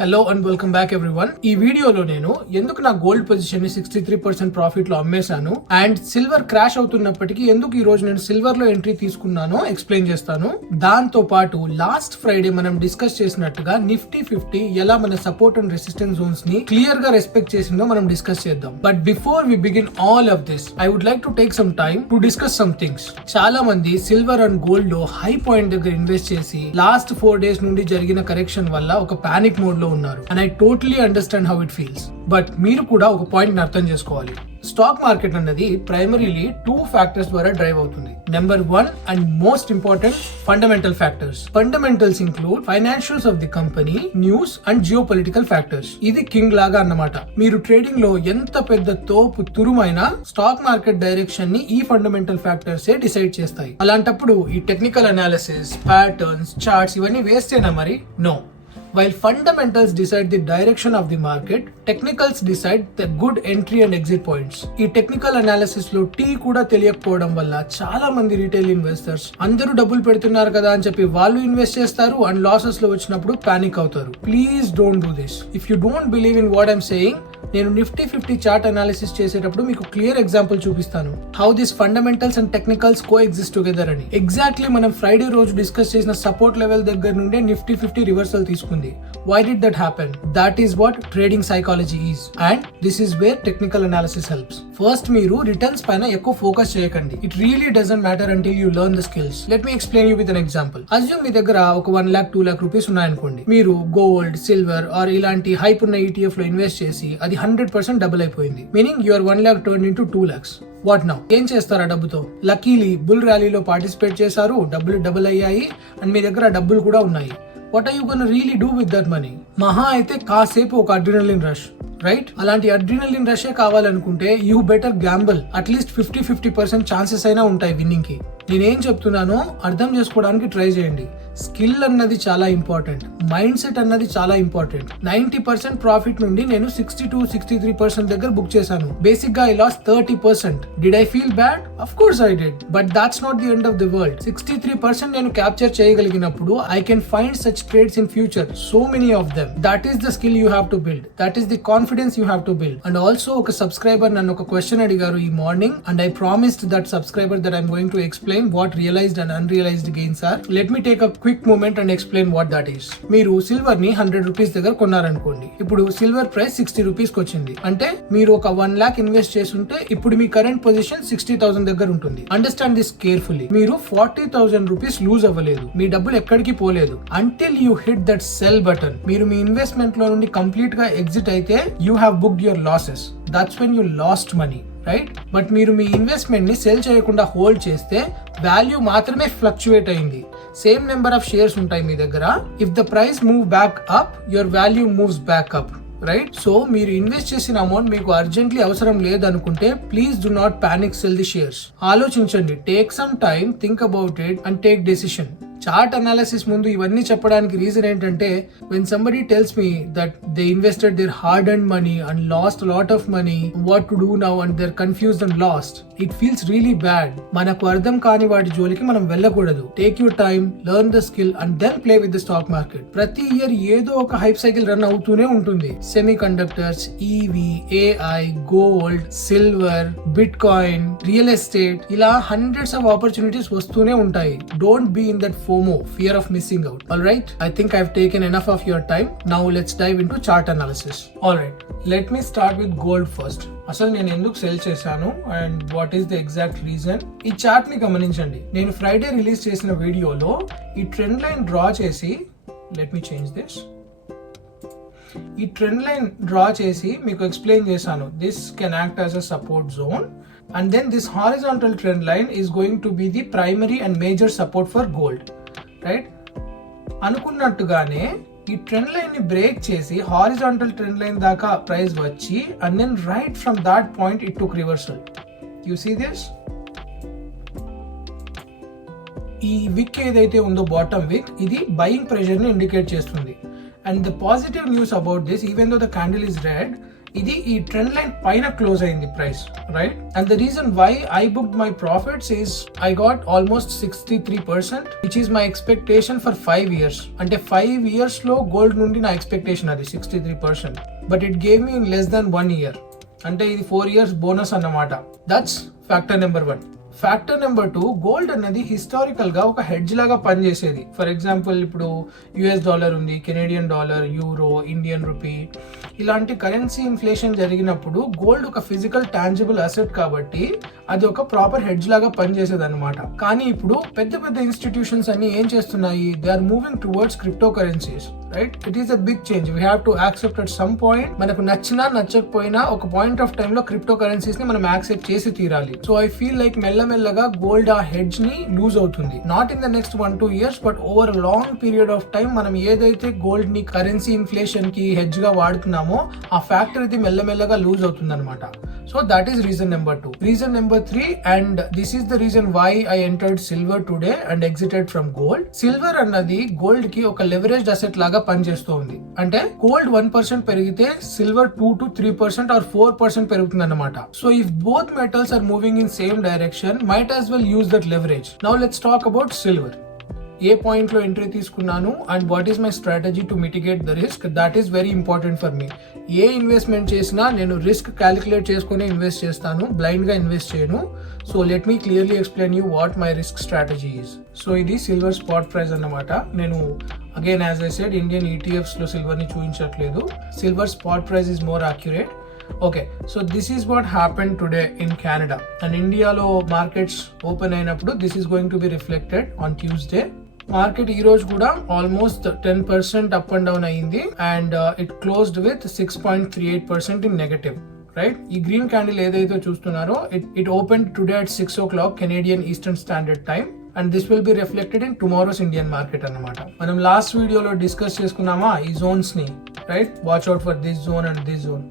Hello and welcome back everyone. ఈ వీడియోలో నేను ఎందుకు నా గోల్డ్ పొజిషన్ ని 63% ప్రాఫిట్ లో అమ్మేశాను అండ్ సిల్వర్ క్రాష్ అవుతున్నప్పటికీ ఎందుకు ఈ రోజు నేను సిల్వర్ లో ఎంట్రీ తీసుకున్నానో ఎక్స్ప్లెయిన్ చేస్తాను. దాంతో పాటు లాస్ట్ ఫ్రైడే మనం డిస్కస్ చేసినట్టుగా నిఫ్టీ 50 ఎలా మన సపోర్ట్ అండ్ రెసిస్టెన్స్ జోన్స్ ని క్లియర్ గా రెస్పెక్ట్ చేసిందో మనం డిస్కస్ చేద్దాం. But before we begin all of this, I would like to take some time to discuss some things. చాలా మంది సిల్వర్ అండ్ గోల్డ్ లో హై పాయింట్ దగ్గర ఇన్వెస్ట్ చేసి లాస్ట్ 4 days నుండి జరిగిన కరెక్షన్ వల్ల ఒక పానిక్ మోడ్ లో ఉన్నారు. And I totally understand how it feels. But మీరు కూడా ఒక పాయింట్ ని అర్థం చేసుకోవాలి. స్టాక్ మార్కెట్ అన్నది ప్రైమరీలీ 2 ఫ్యాక్టర్స్ ద్వారా డ్రైవ్ అవుతుంది. Number 1 and most important, fundamental factors. Fundamentals include financials of the company, news and geo political factors. ఇది కింగ్ లాగా అన్నమాట. మీరు ట్రేడింగ్ లో ఎంత పెద్ద తోపు తురుమైనా స్టాక్ మార్కెట్ డైరెక్షన్ ని ఈ ఫండమెంటల్ ఫ్యాక్టర్స్ డిసైడ్ చేస్తాయి. అలాంటప్పుడు ఈ టెక్నికల్ అనాలిసిస్, ప్యాటర్న్స్, చార్ట్స్ ఇవన్నీ వేస్తేనా మరి? No. While fundamentals decide the direction of the market, technicals decide the good entry and exit points. ఈ టెక్నికల్ అనాలిసిస్ లో టీ కూడా తెలియకపోవడం వల్ల చాలా మంది రిటైల్ ఇన్వెస్టర్స్ అందరూ డబ్బులు పెడుతున్నారు కదా అని చెప్పి వాళ్ళు ఇన్వెస్ట్ చేస్తారు అండ్ లాసెస్ లో వచ్చినప్పుడు పానిక్ అవుతారు. Please don't do this. If you don't believe in what I'm saying, నేను నిఫ్టీ 50 చార్ట్ అనాలిసిస్ చేసేటప్పుడు మీకు క్లియర్ ఎగ్జాంపుల్ చూపిస్తాను. How this fundamentals and technicals co exist together అని. ఎగ్జాక్ట్లీ మనం ఫ్రైడే రోజు డిస్కస్ చేసిన సపోర్ట్ లెవెల్ దగ్గర నుండే నిఫ్టీ 50 రివర్సల్ తీసుకుంది. Why did that happen? That is what trading psychology is, and this is where technical analysis helps. First, మీరు returns పైన ఎక్కువ ఫోకస్ చేయకండి. It really doesn't matter until you learn the skills. Let me explain you with an example. Assume మీ దగ్గర ఒక 1 lakh 2 lakh rupees ఉన్నాయనుకోండి. మీరు gold, silver or ఇలాంటి hype ఉన్న ETF లో ఇన్వెస్ట్ చేసి అది 100% డబుల్ అయిపోయింది. Meaning your 1 lakh turned into 2 lakhs. What now? ఏం చేస్తారు ఆ డబ్బుతో? లక్కీలీ బుల్ ర్యాలీలో పార్టిసిపేట్ చేశారు, డబ్బులు డబుల్ అయ్యాయి అండ్ మీ దగ్గర డబ్బులు కూడా ఉన్నాయి. What are you gonna really do with that money? మహా అయితే కాసేపు ఒక అడ్రినలిన్ రష్, రైట్? అలాంటి అడ్రినలిన్ రషే కావాలనుకుంటే you better Gamble. At least 50% chances అయినా ఉంటాయి విన్నింగ్ కి. నేనేం చెప్తున్నానో అర్థం చేసుకోవడానికి ట్రై చేయండి. స్కిల్ అన్నది చాలా ఇంపార్టెంట్, మైండ్ సెట్ అన్నది చాలా ఇంపార్టెంట్. 90% ప్రాఫిట్ నుండి నేను 62-63% దగ్గర బుక్ చేశాను. బేసిక్ గా I loss 30%. Did I feel bad? Of course I did, but that's not the end of the world. 63% నేను క్యాప్చర్ చేయగలిగినప్పుడు I can find such trades in future, so many of them. That is the skill you have to build. That is the confidence you have to build. And also ఒక subscriber నన్ను ఒక question అడిగారు ఈ morning, and I promised that subscriber that I'm going to explain what realized and unrealized gains are. Let me take a quick moment and explain what that is. మీరు silver ని 100 rupees దగ్గర కొన్నారనుకోండి. ఇప్పుడు silver price 60 rupees కి వచ్చింది. అంటే మీరు ఒక 1 lakh invest చేస్తుంటే ఇప్పుడు మీ కరెంట్ పొజిషన్ 60,000 దగ్గర ఉంటుంది. Understand this carefully. మీరు 40,000 రూపీస్ లూజ్ అవ్వలేదు, మీ డబ్బులు ఎక్కడికి పోలేదు. Until you hit that cell button, మీరు మీ ఇన్వెస్ట్మెంట్ లో నుండి కంప్లీట్ గా ఎగ్జిట్ అయితే you have booked your losses. That's when you last money, right? But మీరు మీ ఇన్వెస్ట్మెంట్ ని సెల్ చేయకుండా హోల్డ్ చేస్తే వాల్యూ మాత్రమే ఫ్లక్చువేట్ అయింది. సేమ్ నెంబర్ ఆఫ్ షేర్స్ ఉంటాయి మీ దగ్గర. If the price move back up, your value moves back up, right? So మీరు invest చేసిన అమౌంట్ మీకు అర్జెంట్లీ అవసరం లేదనుకుంటే please do not panic sell the shares. ఆలోచించండి, take some time, think about it and take decision. Chart analysis ముందు ఇవన్నీ చెప్పడానికి reason ఏంటంటే, when somebody tells me that they invested their hard earned money and lost a lot of money, what to do now, and they're confused and lost, it feels really bad. మనకు అర్థం కాని వాటి జోలికి మనం వెళ్ళకూడదు. Take your time, learn the skill and then play with the stock market. ప్రతి year ఏదో ఒక హైప్ సైకిల్ రన్ అవుతూనే ఉంటుంది. Semiconductors, EV, AI, gold, silver, bitcoin, real estate, ఇలా హండ్రెడ్స్ ఆఫ్ ఆపర్చునిటీస్ వస్తూనే ఉంటాయి. Don't be in that FOMO, fear of missing out. Alright, I think I've taken enough of your time. Now let's dive into chart analysis. Alright, let me start with gold first. అసలు నేను ఎందుకు cell చేశాను and what is the exact reason? ఈ chart ని గమనించండి. నేను Friday release చేసిన వీడియోలో ఈ ట్రెండ్ లైన్ డ్రా చేసి, లెట్ మీ చేంజ్ దిస్. ఈ ట్రెండ్ లైన్ డ్రా చేసి మీకు ఎక్స్ప్లెయిన్ చేశాను. This can act as a support zone. And then this horizontal trend line is going to be the primary and major support for gold, right? అనుకున్నట్టుగానే ఈ trend line ని break చేసి horizontal trend line దాకా price వచ్చి and then right from that point it took reversal. You see this? ఈ wick ఏదైతే ఉందో bottom wick, ఇది బయింగ్ ప్రెషర్ ని ఇండికేట్ చేస్తుంది. And the positive news about this, even though the candle is red, ఇది ఈ trend line పైన close అయింది price, right? And the reason why I booked my profits is I got almost 63%, which is my expectation for 5 years. అంటే 5 years లో gold నుండి నా expectation అది 63%, but it gave me in less than 1 year. అంటే ఇది 4 years bonus అన్నమాట. That's factor number 1. Factor number 2, gold అనేది historical గా ఒక హెడ్జ్ లాగా పనిచేసేది. ఫర్ ఎగ్జాంపుల్ ఇప్పుడు US డాలర్ ఉంది, Canadian dollar, euro, Indian rupee, ఇలాంటి కరెన్సీ ఇన్ఫ్లేషన్ జరిగినప్పుడు గోల్డ్ ఒక ఫిజికల్ టాంజిబుల్ అసెట్ కాబట్టి అది ఒక ప్రాపర్ హెడ్జ్ లాగా పనిచేసేది అనమాట. కానీ ఇప్పుడు పెద్ద పెద్ద ఇన్స్టిట్యూషన్స్ అన్ని ఏం చేస్తున్నాయి, they are moving towards crypto currencies, right? It is a big change. We have to accept at some point. మనకు నచ్చినా నచ్చకపోయినా ఒక పాయింట్ ఆఫ్ టైమ్ లో క్రిప్టో కరెన్సీస్ ని మనం యాక్సెప్ట్ చేసి తీరాలి. సో ఐ ఫీల్ లైక్ మెల్లమెల్లగా గోల్డ్ ఆ హెడ్జ్ ని లూజ్ అవుతుంది. Not in the next 1-2 years, but over long period of time మనం ఏదైతే గోల్డ్ ని కరెన్సీ ఇన్ఫ్లేషన్ కి హెడ్జ్ గా వాడుతున్నామో ఆ ఫ్యాక్టర్ ఇది మెల్లమెల్లగా లూజ్ అవుతుంది అనమాట. So that is reason number 2. Reason number 3, and this is the reason why I entered silver today and exited from gold. Silver అన్నది గోల్డ్ కి ఒక లెవరేజ్డ్ అసెట్ లాగా పనిచేస్తుంది. అంటే గోల్డ్ 1% పెరిగితే సిల్వర్ 2-3% ఆర్ 4% పెరుగుతుంది అన్నమాట. So if both metals are moving in same direction, might as well use that leverage. Now let's talk about silver. ఏ పాయింట్ లో ఎంట్రీ తీసుకున్నాను and what is my strategy to mitigate the risk, that is very important for me. ఏ investment చేసినా నేను risk calculate చేసుకుని invest చేస్తాను, blind గా invest చేయను. So let me clearly explain you what my risk strategy is. So ఇది silver spot price అన్నమాట. నేను again as I said Indian ETFs లో సిల్వర్ ని చూపించట్లేదు. Silver spot price is more accurate. Okay, so this is what happen today in Canada. And ఇండియాలో markets open అయినప్పుడు this is going to be reflected on Tuesday. Market ఈ రోజు కూడా almost 10% up and down అయ్యింది and it closed with 6.38% in negative, right? ఈ green candle ఏదైతే చూస్తున్నారో it open today at 6 o'clock Canadian Eastern Standard Time and this will be reflected in tomorrow's Indian market అన్నమాట. మనం last వీడియోలో discuss చేసుకున్నామా ఈ zones ని, right? Watch out for this zone and this zone.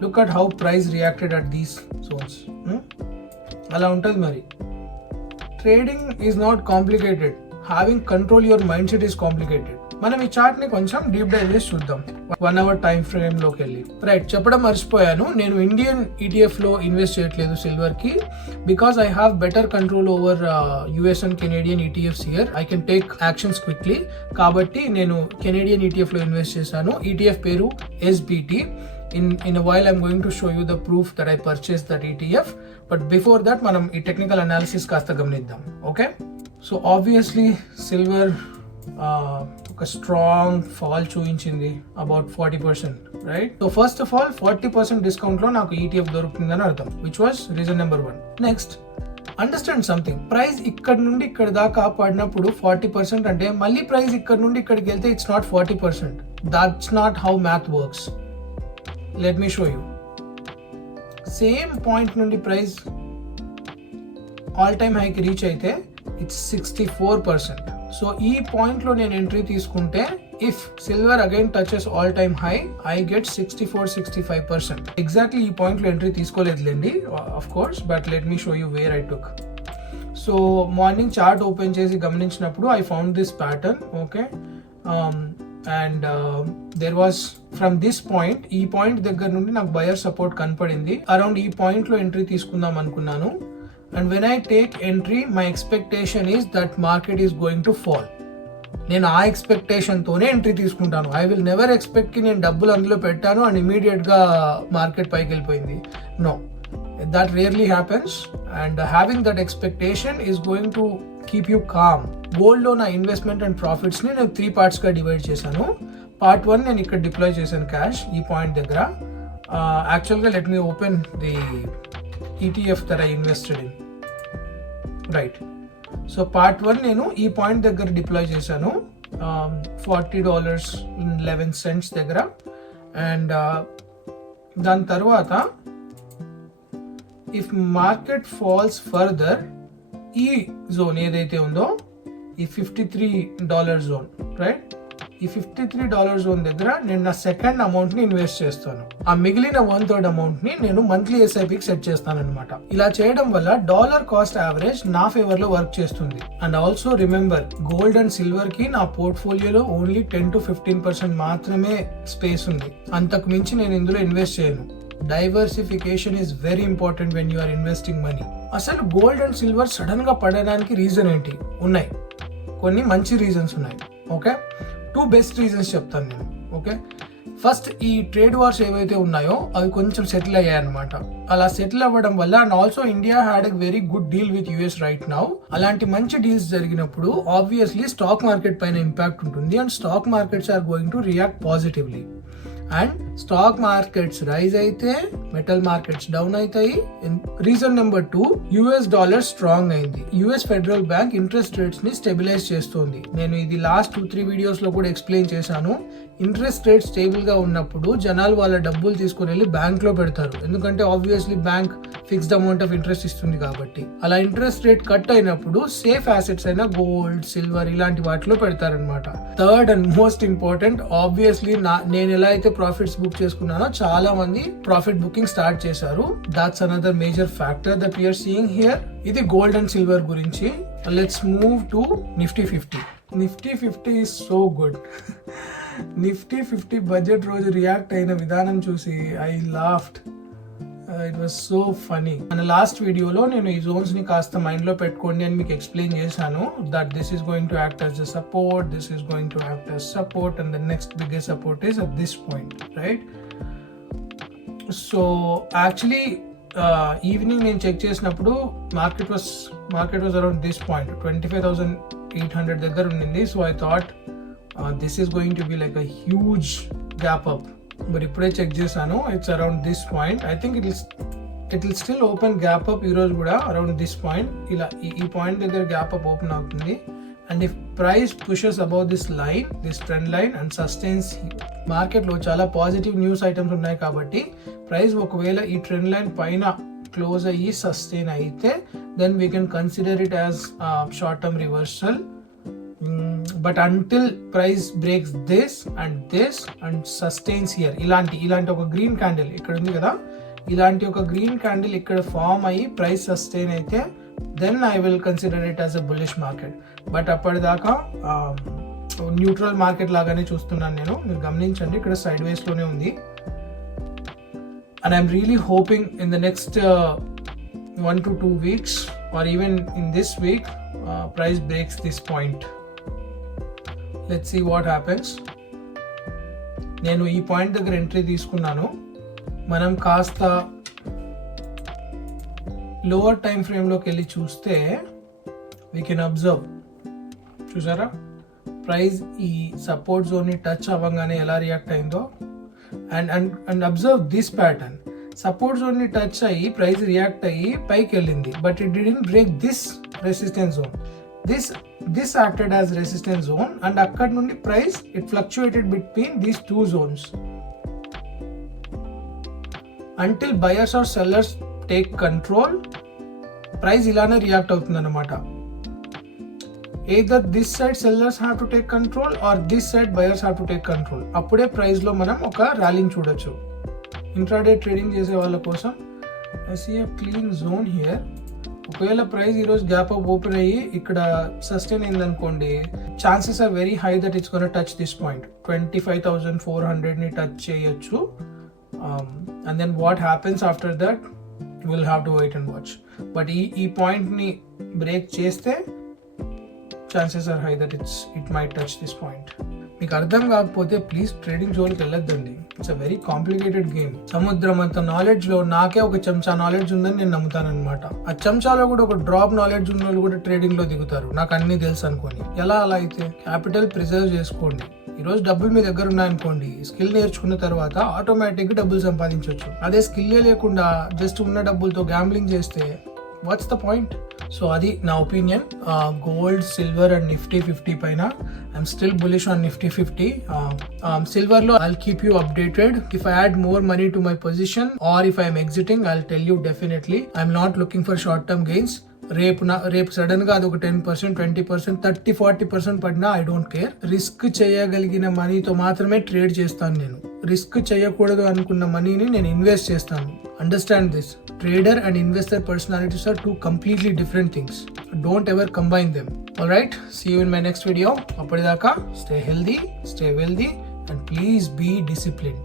Look at how price reacted at these zones. అలా ఉంటుంది మరి. Trading is not complicated, having control your mindset is complicated. మనం ఈ chart ని కొంచెం deep dive చేసి చూద్దాం 1 hour time frame లోకి వెళ్ళి. రైట్, చెప్పడం మర్చిపోయాను, నేను ఇండియన్ ETF లో ఇన్వెస్ట్ చేయట్లేదు సిల్వర్ కి, because I have better control over US and Canadian ETFs here. I can take actions quickly. కాబట్టి నేను కెనేడియన్ ETF లో ఇన్వెస్ట్ చేశాను. ETF పేరు SBT. In a while I'm going to show you the proof that I purchased that ETF, but before that మనం ఈ technical analysis కాస్త గమనిద్దాం. Okay, so obviously silver ఒక స్ట్రాంగ్ ఫాల్ చూపించింది, about 40%, right? So first of all 40% discount లో నాకు ETF దొరుకుతుందని అర్థం, which was reason number 1. Next, understand something. Price ఇక్కడ నుండి ఇక్కడ దాకా పడినప్పుడు 40% అంటే మళ్ళీ ప్రైస్ ఇక్కడ నుండి ఇక్కడికి వెళ్తే it's not 40%. That's not how math works. Let me show you. Same point నుండి ప్రైస్ ఆల్ టైమ్ హైకి రీచ్ అయితే ఇట్స్ 64%. సో ఈ పాయింట్ లో నేను ఎంట్రీ తీసుకుంటే, if silver again touches all time high, I get 64-65%. Exactly ఈ point లో entry తీసుకోలేదులేండి of course, but let me show you where I took. So morning chart open చేసి గమనించినప్పుడు I found this pattern. Okay, and there was from this point, ఈ point దగ్గర నుండి నాకు buyer support కనపడింది. అరౌండ్ ఈ పాయింట్ లో ఎంట్రీ తీసుకుందాం అనుకున్నాను. And when I take entry, my expectation is that market is going to fall. నేను ఆ ఎక్స్పెక్టేషన్ తోనే ఎంట్రీ తీసుకుంటాను. ఐ విల్ నెవర్ ఎక్స్పెక్ట్ కి నేను డబ్బులు అందులో పెట్టాను అండ్ ఇమీడియట్ గా మార్కెట్ పైకి వెళ్ళిపోయింది. No, that rarely happens, and having that expectation is going to keep you calm. Gold లో నా ఇన్వెస్ట్మెంట్ అండ్ ప్రాఫిట్స్ ని నేను 3 parts గా డివైడ్ చేశాను. పార్ట్ 1 నేను ఇక్కడ డిప్లాయ్ చేశాను క్యాష్ ఈ పాయింట్ దగ్గర. యాక్చువల్ గా let me open the ETF that I invested in. Right, so part 1 నేను ఈ పాయింట్ దగ్గర డిప్లాయ్ చేశాను, $40.11 దగ్గర. అండ్ దాని తర్వాత ఇఫ్ మార్కెట్ ఫాల్స్ ఫర్దర్, ఈ జోన్ ఏదైతే ఉందో ఈ $53 జోన్, రైట్? ఈ $53 జోన్ దగ్గర నేను నా సెకండ్ అమౌంట్ ని ఇన్వెస్ట్ చేస్తాను. ఆ మిగిలిన 1/3 అమౌంట్ ని నేను మంత్లీ SIPకి సెట్ చేస్తాను అనమాట. ఇలా చేయడం వల్ల డాలర్ కాస్ట్ యావరేజ్ నా ఫేవర్ లో వర్క్ చేస్తుంది. And also remember, gold and silver కి నా పోర్ట్ఫోలియోలో ఓన్లీ 10-15% మాత్రమే స్పేస్ ఉంది. అంతకు మించి నేను ఇందులో ఇన్వెస్ట్ చేయను. Diversification is very important when you are investing money. అసలు గోల్డ్ అండ్ సిల్వర్ సడన్ గా పడడానికి రీజన్ ఏంటి? ఉన్నాయి, కొన్ని మంచి రీజన్స్ ఉన్నాయి. ఓకే, 2 బెస్ట్ రీజన్స్ చెప్తాను నేను. ఓకే, ఫస్ట్ ఈ ట్రేడ్ వార్స్ ఏవైతే ఉన్నాయో అవి కొంచెం సెటిల్ అయ్యాయి అనమాట. అలా సెటిల్ అవ్వడం వల్ల and also India had a very good deal with US right now. అలాంటి మంచి డీల్స్ జరిగినప్పుడు ఆబ్వియస్లీ స్టాక్ మార్కెట్ పైన ఇంపాక్ట్ ఉంటుంది and stock markets are going to react positively. And stock markets rise అయితే మెటల్ మార్కెట్స్ డౌన్ అవుతాయి. Reason number 2, US dollar strong అయింది. US Federal Bank interest rates ని stabilise చేస్తుంది. నేను ఇది లాస్ట్ 2-3 వీడియోస్ లో కూడా ఎక్స్ప్లెయిన్ చేశాను. ఇంట్రెస్ట్ రేట్ స్టేబుల్ గా ఉన్నప్పుడు జనాలు వాళ్ళ డబ్బులు తీసుకుని వెళ్ళి బ్యాంక్ లో పెడతారు, ఎందుకంటే obviously bank fixed amount of interest ఇస్తుంది కాబట్టి. అలా ఇంట్రెస్ట్ రేట్ కట్ అయినప్పుడు సేఫ్ అసెట్స్ అయినా గోల్డ్, సిల్వర్ ఇలాంటి వాటిలో పెడతారనమాట. Third and most important, obviously నేను ఎలా అయితే ప్రాఫిట్స్ బుక్ చేసుకున్నానో చాలా మంది ప్రాఫిట్ బుకింగ్ స్టార్ట్ చేశారు. That's another major factor that we are seeing here. ఇది గోల్డ్ అండ్ సిల్వర్ గురించి. Let's move to Nifty 50. Nifty 50 is so good. Nifty 50 budget రోజు రియాక్ట్ అయిన విధానం చూసి I laughed. It was so funny. మన last వీడియోలో నేను ఈ జోన్స్ ని కాస్త మైండ్ లో పెట్టుకోండి అని మీకు ఎక్స్ప్లెయిన్ చేశాను. That this is going to act as a support, this is going to act as support and the next biggest support is at this point, right? So actually evening నేను check చేసినప్పుడు market was around this point 25,800 దగ్గర ఉండింది. So I thought this is going to be like a huge gap up. మరి ఇప్పుడే check చేశాను, it's around this point. I think it will still open gap up ఈ రోజు కూడా around this point. ఇలా ఈ పాయింట్ దగ్గర గ్యాప్ అప్ ఓపెన్ అవుతుంది. And if price pushes about this line, this trend line and sustains, మార్కెట్లో చాలా positive news items ఉన్నాయి కాబట్టి ప్రైస్ ఒకవేళ ఈ ట్రెండ్ లైన్ పైన క్లోజ్ అయ్యి సస్టైన్ అయితే then we can consider it as short term reversal. But until price breaks this and sustains here, ఇలాంటి ఒక గ్రీన్ క్యాండిల్ ఇక్కడ ఉంది కదా, ఇలాంటి ఒక గ్రీన్ క్యాండిల్ ఇక్కడ ఫామ్ అయ్యి ప్రైస్ సస్టైన్ అయితే then I will consider it as a bullish market. But అప్పటిదాకా న్యూట్రల్ మార్కెట్ లాగానే చూస్తున్నాను నేను. మీరు గమనించండి, ఇక్కడ సైడ్ వేస్ లోనే ఉంది. And I'm really hoping in the next 1 to 2 weeks or even in this week price breaks this point. Let's see what happens. నేను ఈ పాయింట్ దగ్గర ఎంట్రీ తీసుకున్నాను. మనం కాస్త లోవర్ టైం ఫ్రేమ్లోకి వెళ్ళి చూస్తే వీ కెన్ అబ్జర్వ్, చూసారా ప్రైస్ ఈ సపోర్ట్ జోన్ని టచ్ అవ్వగానే ఎలా రియాక్ట్ అయిందో. And observe this pattern. Support zone ని టచ్ అయ్యి ప్రైస్ రియాక్ట్ అయ్యి పైకి వెళ్ళింది, but it didn't break this resistance zone. This acted as resistance zone and అక్కడ నుండి price it fluctuated between these 2 zones until buyers or sellers take control. Price ఇలానే react అవుతుంది అన్నమాట. either this side sellers have to take control or this side buyers have to take control. అప్పుడే price లో మనం ఒక ర్యాలీని చూడొచ్చు. Intraday trading చేసే వాళ్ళ కోసం I see a clean zone here. ఒకవేళ ప్రైస్ ఈరోజు గ్యాప్ అప్ ఓపెన్ అయ్యి ఇక్కడ సస్టైన్ అయింది అనుకోండి, chances are very high that it's gonna touch this point 25,400 ని టచ్ చేయొచ్చు. And then what happens after that will have to wait and watch. But ఈ point ని బ్రేక్ చేస్తే chances are high that it might touch this point. మీకు అర్థం కాకపోతే please trading జోన్కి వెళ్ళొద్దండి. It's a very complicated game. సముద్రం అంత నాలెడ్జ్ లో నాకే ఒక చెంచా నాలెడ్జ్ ఉందని నేను నమ్ముతాను అనమాట. ఆ చెంచాలో కూడా ఒక డ్రాప్ నాలెడ్జ్ ఉన్న వాళ్ళు కూడా ట్రేడింగ్ లో దిగుతారు, నాకు అన్ని తెలుసు అనుకోని. ఎలా అలా అయితే? క్యాపిటల్ ప్రిజర్వ్ చేసుకోండి. ఈ రోజు డబ్బులు మీ దగ్గర ఉన్నాయనుకోండి, స్కిల్ నేర్చుకున్న తర్వాత ఆటోమేటిక్ గా డబ్బులు సంపాదించవచ్చు. అదే స్కిల్ లేకుండా జస్ట్ ఉన్న డబ్బులతో గ్యాంబ్లింగ్ చేస్తే వాట్స్ ద పాయింట్? సో అది నా opinion. Gold, silver and Nifty 50 పైన I'm still bullish on Nifty 50. Silver లో I'll keep you updated. If I add more money to my position or if I am exiting, I'll tell you definitely. I'm not looking for short term gains. రేపు sudden గా అది ఒక 10%, 20%, 30%, 40% పడినా I don't care. Risk చేయగలిగిన మనీతో మాత్రమే trade చేస్తాను నేను. రిస్క్ చేయకూడదు అనుకున్న మనీని నేను ఇన్వెస్ట్ చేస్తాను. Understand this. Trader and investor personalities are 2 completely different things. Don't ever combine them. Alright, see you in my next video. అప్పటిదాకా stay healthy, stay wealthy and please be disciplined.